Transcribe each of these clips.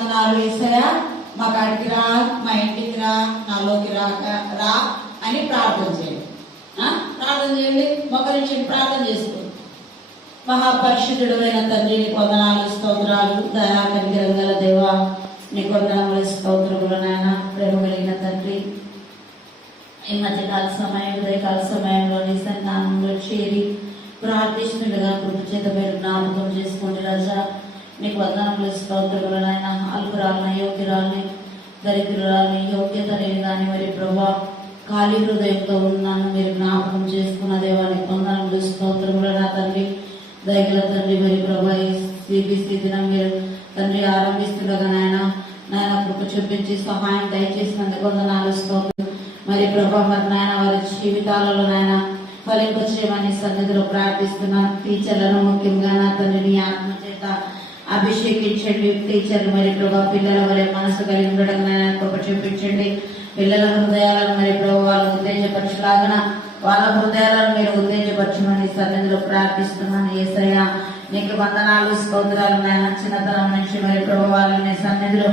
వందనాలు యేసయ్యా, మా కాడికి రా, మా ఇంటికి రా, నాలోకి రా అని ప్రార్థన చేయండి. ప్రార్థన చేయండి, మోకరించి ప్రార్థన చేసుకోండి. మహాపరిశుద్ధుడైన తండ్రి, నీకు వందనాలు, స్తోత్రాలు. దయా కనికరం గల దేవా, నీకు వందనములు, స్తోత్రములు నాయన. ప్రేమ కలిగిన తండ్రి, ఈ మధ్యకాల సమయం, ఉదయకాల సమయంలో నీ సన్నిధానంలో చేరి ప్రార్థిస్తుండగా కృప చేత మీరు జ్ఞాపకం చేసుకోండి రాజా. నీకు వందనములు, స్తోత్రములు నాయన. అల్పురాలని, యోగ్యురాలని, దరిద్రురాలని, యోగ్యత లేని దాన్ని మరి ప్రభా ఖాళీ హృదయంతో ఉన్నాను మీరు జ్ఞాపకం చేసుకున్న దేవా, నీకు వందనములు, స్తోత్రములు నా తండ్రి. దయగల తండ్రి, మరి ప్రభా ఈ సిబిసి దినం మీరు తండ్రి ఆరంభిస్తుండగా నాయన కృప చూపించి సహాయం దయచేసినందుకు వందనాలు, స్తోత్రం. మరి ప్రభా మరి నాయన వారి జీవితాలలో నాయన ఫలింపచేయమని సన్నిధిలో ప్రార్థిస్తున్నాను. టీచర్లను ముఖ్యంగా నా తండ్రి నీ ఆత్మ చేత అభిషేకించండి. టీచర్లు మరి ప్రభా పిల్లల వరే మనసు కలిగి ఉండడం నాయన కృప చూపించండి. పిల్లల హృదయాలను మరి ప్రభు వాళ్ళు ఉత్తేజపరచలాగన వాళ్ళ హృదయాలను మీరు ఉత్తేజపరచమని సన్నిధిలో ప్రార్థిస్తున్నాను. యేసయ్యా, నీకు వందనాలు, స్తోత్రాలు నాయన. చిన్నతనం నుంచి మరి ప్రభు వాళ్ళని సన్నిధిలో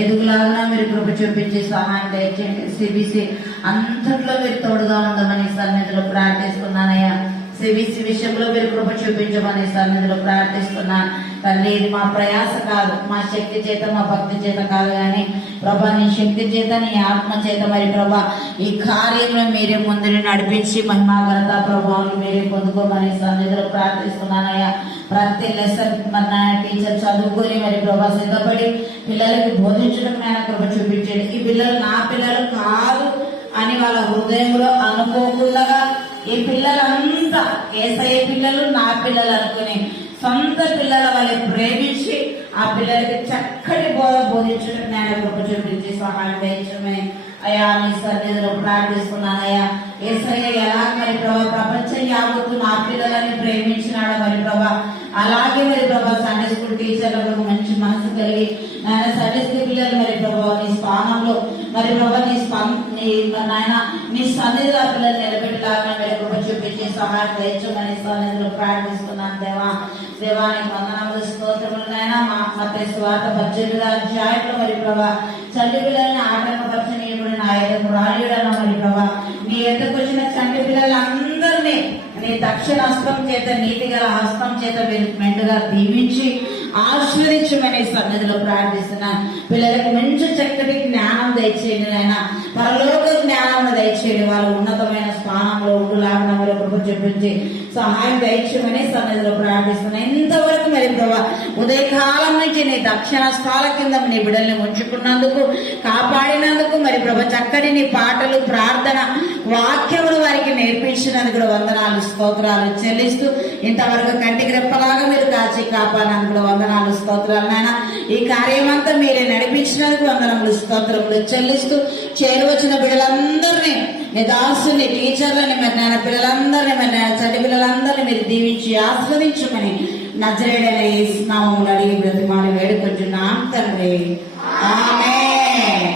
ఎదుగులాగా మీరు కృప చూపించి సహాయం దయచేయండి. సిబిసి అంతట్లో మీరు తోడుగా ఉండమని సన్నిధిలో ప్రార్థిస్తున్నానయ్యా. సిబిసి విషయంలో మీరు కృప చూపించమని సన్నిధిలో ప్రార్థిస్తున్నాను తండ్రి. ఇది మా ప్రయాస కాదు, మా శక్తి చేత, మా భక్తి చేత కాదు, కానీ ప్రభా నీ శక్తి చేత, నీ ఆత్మ చేత మరి ప్రభా ఈ కార్యంలో మీరే ముందుని నడిపించి మహిమాఘనత ప్రభావాలు మీరే పొందుకోమని సన్నిధిలో ప్రార్థిస్తున్నానయ్యా. ప్రతి లెసన్ మన టీచర్ చదువుకొని మరి ప్రభా సిద్ధపడి పిల్లలకి బోధించడం నాయన కృప చూపించండి. ఈ పిల్లలు నా పిల్లలు కాదు అని వాళ్ళ హృదయంలో అనుకోకుండా ఈ పిల్లలంతా యేసయ్య పిల్లలు, నా పిల్లలు అనుకుని సొంత పిల్లల వాళ్ళని ప్రేమించి ఆ పిల్లలకి చక్కటి బోధ బోధించడం నేను కృప చూపించి సహాయం దయచడమే అయ్యా. నీ సన్నిధిలో ప్రార్థిస్తున్నానయ్యా. యేసయ్య ఎలా మరి ప్రభా ప్రపంచం యావత్తు నా పిల్లలని ప్రేమించినాడు మరి ప్రభా, అలాగే మరి ప్రభా సండే స్కూల్ టీచర్లకు మంచి మనసు కలిగి నాయన సండే స్కూల్ పిల్లలు మరి ప్రభా నీ స్థానంలో మరి ప్రభా నాయన నీ సన్నిధిలో పిల్లలు నిలబెట్టలాగా మరి కృప చూపించి సహాయం దయచమని సన్నిధిలో ప్రార్థిస్తున్నాను దేవా. దేవానికి వందనములు, స్తోత్రములు నాయన. మత్తయి సువార్త 18వ అధ్యాయంలో మరి ప్రభా చంటి పిల్లల్ని ఆటంకపరచనీయకుడు నా ఎదుకు రాయుడన్న మరి ప్రభా నీ ఎదుకు వచ్చిన చంటి పిల్లలందరినీ నీ దక్షిణ హస్తం చేత, నీతి గల హస్తం చేత మెండుగా దీవించి ఆశీర్వదించమని సన్నిధిలో ప్రార్థిస్తున్నాను. పిల్లలకు మంచి చక్కటి జ్ఞానం దయచేయండి నాయన. పరలోక జ్ఞానం దయచేయండి. వాళ్ళు ఉన్నతమైన స్థానంలో ఉండులాగా మీరు కృప చూపించి సహాయం దయచేయమని సన్నిధిలో ప్రార్థిస్తున్నాను. ఇంతవరకు మరి ప్రభా ఉదయకాలం నుంచి నీ దక్షిణ స్థాల కింద నీ బిడ్డల్ని ఉంచుకున్నందుకు, కాపాడినందుకు మరి ప్రభా చక్కటి నీ పాటలు, ప్రార్థన, వాక్యములు వారికి నేర్పించినందుకు వందనాలు, స్తోత్రాలు చెల్లిస్తూ ఇంతవరకు కంటికి రెప్పలాగా మీరు కాచి కాపాడినందుకు వందనాలు, స్తోత్రాలు నాయన. ఈ కార్యమంతా మీరే నడిపించినందుకు వందనములు, స్తోత్రములు చెల్లిస్తూ చేరువచ్చిన బిడ్డలందరినీ, నీ దాసుని, టీచర్లని మరి నాయన పిల్లలందరినీ మరి నాయన చంటి పిల్లలందరినీ మీరు దీవించి ఆస్వాదించమని నజరేయుడైన యేసు నామములో అడిగి బ్రతిమాలి వేడుకొంటున్నాం తండ్రి. ఆమేన్.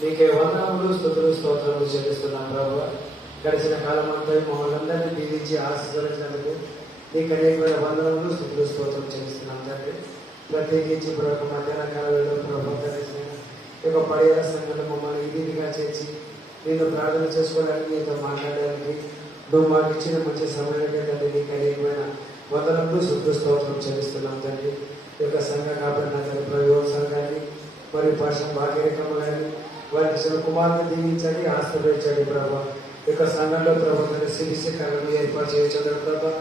నీకే వందనములు స్తుతులు స్తోత్రములు చెల్లిస్తున్నాం ప్రభువా. గడిచిన కాలం అంతా మమ్మల్ని అందరినీ దీవించి ఆశీర్వదించినందుకు నీకు అనేకమైన వందనములు స్తుతులు స్తోత్రం చెల్లిస్తున్నాం తండ్రి. ప్రత్యేకించి ప్రభు మధ్యాహ్న కాలంలో ప్రభు ఈ యొక్క పడిన సంఘటన మమ్మల్ని ఇదిగా చేర్చి నేను ప్రార్థన చేసుకోవడానికి నీతో మాట్లాడడానికి నువ్వు మాకు ఇచ్చిన మంచి సమయానికి తండ్రి నీకు అనేకమైన వందనములు స్తుతులు స్తోత్రం చెల్లిస్తున్నాం తండ్రి. ఈ యొక్క సంఘ కాపాడిన తండ్రి ప్రభు సంఘాన్ని మరియు పాఠం భాగ్యరేఖము కానీ వారి కుమారుని దీవించండి ఆశీర్వదించండి ప్రభా. ఈ యొక్క సంఘంలో ప్రభుత్వ సిబిసి కార్యక్రమం ఏర్పాటు చేయొచ్చు ప్రభా.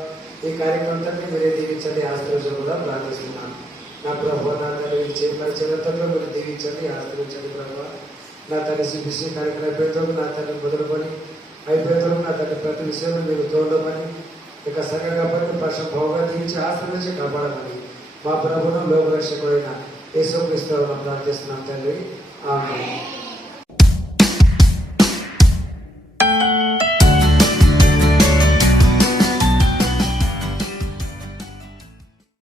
ఈ కార్యక్రమం తండ్రి మీరే దీవించండి ఆశీర్వదించడం కూడా ప్రార్థిస్తున్నాను. నా ప్రభు నా తండ్రి పరిచయంతో మీరు దీవించండి ఆశీర్వదించండి ప్రభా. నా తండ్రి సిబిసి కార్యక్రమం అయిపోయేందుకు నా తండ్రి మొదలుకొని అయిపోయేందుకు నా తండ్రి ప్రతి విషయంలో మీరు తోడమని ఇక సంఘ కాబట్టి పక్షం భావంగా దీవించి ఆశీర్వదించి కాపాడమని మా ప్రభుత్వం లోకరక్షకుడైన యేసుక్రీస్తు ప్రార్థిస్తున్నాం తండ్రి. ఆమేన్.